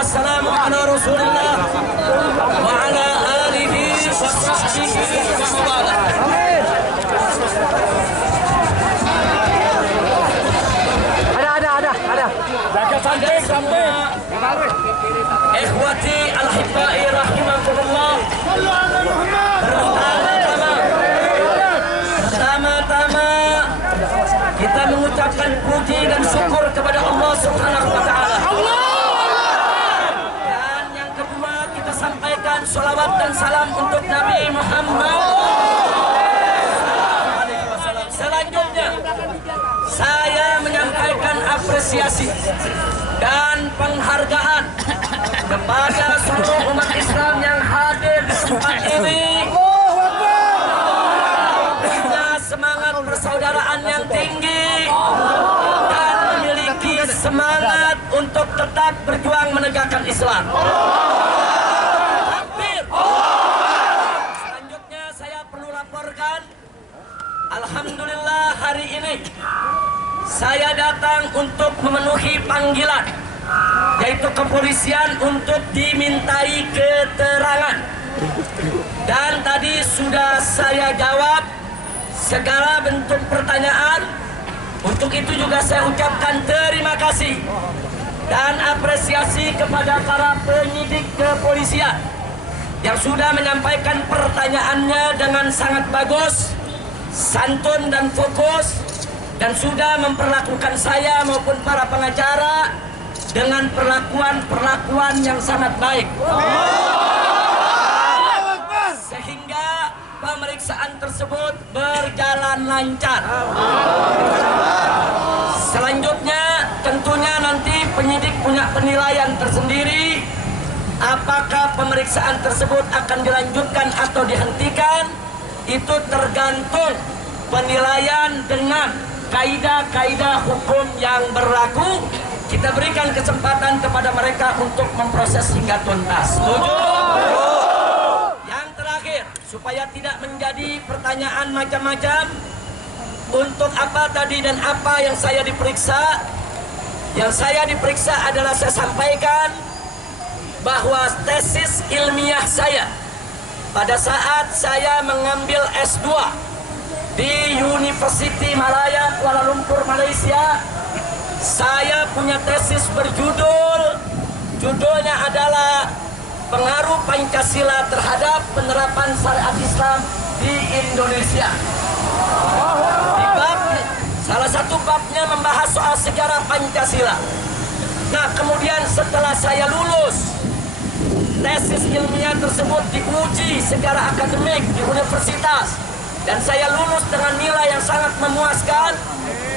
wassalamu ala Rasulillah wa ala alihi wa sahbihi wa wala. Ada. Jaga samping. Ikhwati al-hibbai rahimakumullah. Pertama-tama kita mengucapkan puji dan syukur kepada Allah Subhanahu wa taala. Dan yang kedua kita sampaikan sholawat dan salam untuk Nabi Muhammad. Selanjutnya saya menyampaikan apresiasi dan penghargaan kepada seluruh umat Islam yang hadir di tempat ini. Punya semangat persaudaraan yang tinggi dan memiliki semangat untuk tetap berjuang menegakkan Islam. Takbir. Selanjutnya saya perlu laporkan, alhamdulillah hari ini saya datang untuk memenuhi panggilan, yaitu kepolisian, untuk dimintai keterangan. Dan tadi sudah saya jawab segala bentuk pertanyaan. Untuk itu juga saya ucapkan terima kasih dan apresiasi kepada para penyidik kepolisian yang sudah menyampaikan pertanyaannya dengan sangat bagus, santun dan fokus, dan sudah memperlakukan saya maupun para pengacara dengan perlakuan yang sangat baik. Sehingga pemeriksaan tersebut berjalan lancar. Selanjutnya tentunya nanti penyidik punya penilaian tersendiri. Apakah pemeriksaan tersebut akan dilanjutkan atau dihentikan, itu tergantung penilaian dengan kaidah-kaidah hukum yang berlaku. Kita berikan kesempatan kepada mereka untuk memproses hingga tuntas. Setuju? Yang terakhir, supaya tidak menjadi pertanyaan macam-macam, untuk apa tadi dan apa yang saya diperiksa? Yang saya diperiksa adalah saya sampaikan bahwa tesis ilmiah saya pada saat saya mengambil S2 di University Malaya Kuala Lumpur, Malaysia, saya punya tesis judulnya adalah pengaruh Pancasila terhadap penerapan syariat Islam di Indonesia. Salah satu babnya membahas soal sejarah Pancasila. Nah, kemudian setelah saya lulus, tesis ilmiah tersebut diuji secara akademik di universitas, dan saya lulus dengan nilai yang sangat memuaskan.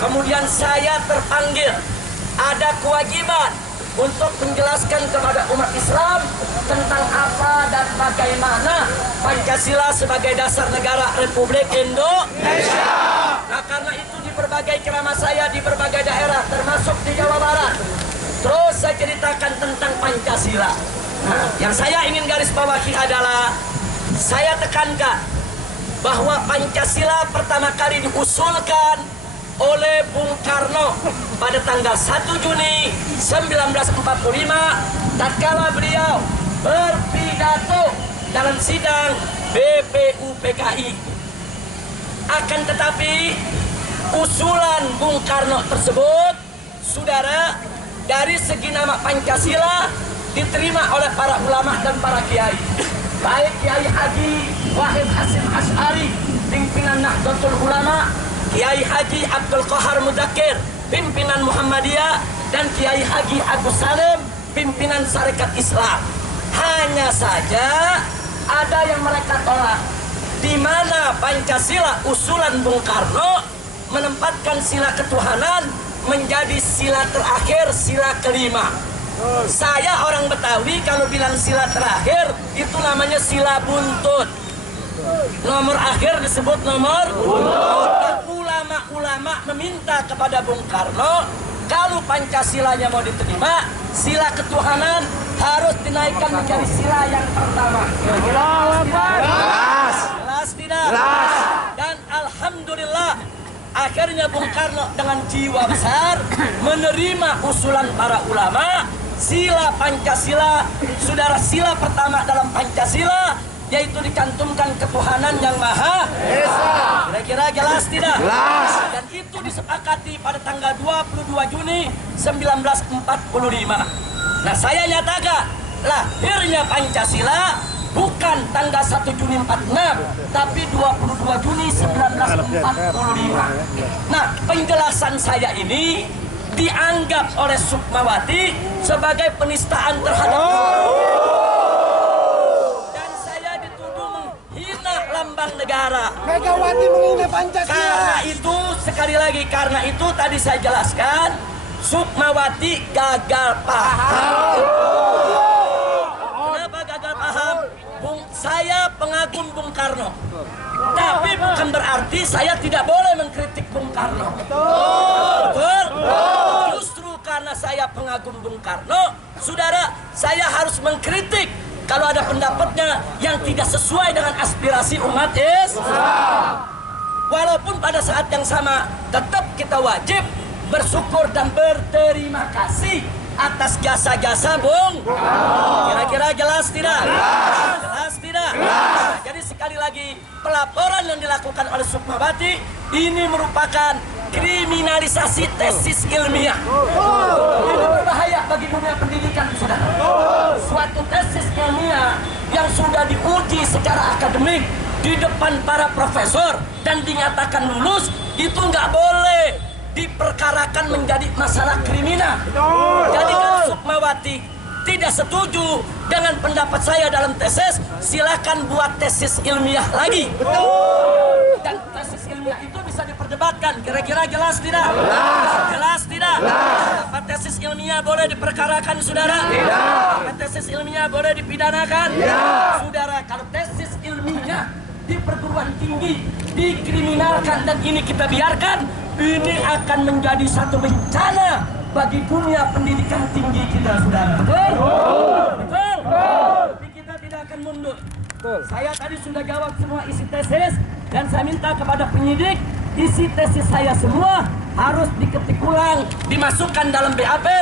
Kemudian saya terpanggil, ada kewajiban untuk menjelaskan kepada umat Islam tentang apa dan bagaimana Pancasila sebagai dasar negara Republik Indonesia. Nah, karena itu di berbagai ceramah saya di berbagai daerah, termasuk di Jawa Barat, terus saya ceritakan tentang Pancasila. Nah, yang saya ingin garis bawahi adalah, saya tekankan bahwa Pancasila pertama kali diusulkan oleh Bung Karno pada tanggal 1 Juni 1945 tatkala beliau berpidato dalam sidang BPUPKI. Akan tetapi usulan Bung Karno tersebut, saudara, dari segi nama Pancasila diterima oleh para ulama dan para kiai, baik Kiai Haji Wahid Hasyim Asy'ari, pimpinan Nahdlatul Ulama, Kiai Haji Abdul Qahar Mudakir, pimpinan Muhammadiyah, dan Kiai Haji Agus Salim, pimpinan Sarekat Islam. Hanya saja ada yang mereka tolak, di mana Pancasila usulan Bung Karno menempatkan sila ketuhanan menjadi sila terakhir, sila kelima. Saya orang Betawi, kalau bilang sila terakhir itu namanya sila buntut. Nomor akhir disebut nomor buntut. Ulama-ulama meminta kepada Bung Karno, kalau Pancasilanya mau diterima, sila ketuhanan harus dinaikkan menjadi sila yang pertama. Jelas tidak? Dan alhamdulillah, akhirnya Bung Karno dengan jiwa besar menerima usulan para ulama, sila Pancasila, saudara, sila pertama dalam Pancasila yaitu dicantumkan ketuhanan yang Maha Esa. Kira-kira jelas tidak? Jelas. Dan itu disepakati pada tanggal 22 Juni 1945. Nah, saya nyatakan lahirnya Pancasila bukan tanggal 1 Juni 46, tapi 22 Juni 1945. Nah, penjelasan saya ini dianggap oleh Sukmawati sebagai penistaan terhadap dan saya dituduh menghina lambang negara. Megawati menghina Pancasila. Karena itu, sekali lagi, karena itu tadi saya jelaskan, Sukmawati gagal paham. Kenapa gagal paham? Saya pengagum Bung Karno, tapi bukan berarti saya tidak boleh mengkritik Bung Karno. Betul? Justru karena saya pengagum Bung Karno, saudara, saya harus mengkritik kalau ada pendapatnya yang tidak sesuai dengan aspirasi umat Islam. Walaupun pada saat yang sama tetap kita wajib bersyukur dan berterima kasih atas jasa-jasa Bung. Kira-kira jelas tidak? Jelas tidak? Jadi sekali lagi, pelaporan yang dilakukan oleh Sukmawati ini merupakan kriminalisasi tesis ilmiah. Ini berbahaya bagi dunia pendidikan, saudara. Suatu tesis ilmiah yang sudah diuji secara akademik di depan para profesor dan dinyatakan lulus, itu nggak boleh diperkarakan menjadi masalah kriminal. Jadi kalau Sukmawati tidak setuju dengan pendapat saya dalam tesis, silakan buat tesis ilmiah lagi. Dan tesis ilmiah itu bisa diperdebatkan. Kira-kira jelas tidak? Jelas tidak? Apa tesis ilmiah boleh diperkarakan, saudara? Apa tesis ilmiah boleh dipidanakan? Saudara, kalau tesis ilmiah di perguruan tinggi dikriminalkan dan ini kita biarkan, ini akan menjadi satu bencana bagi dunia pendidikan tinggi kita, saudara. Betul? Betul? Tapi kita tidak akan mundur. Saya tadi sudah jawab semua isi tesis dan saya minta kepada penyidik isi tesis saya semua harus diketik ulang, dimasukkan dalam BAP.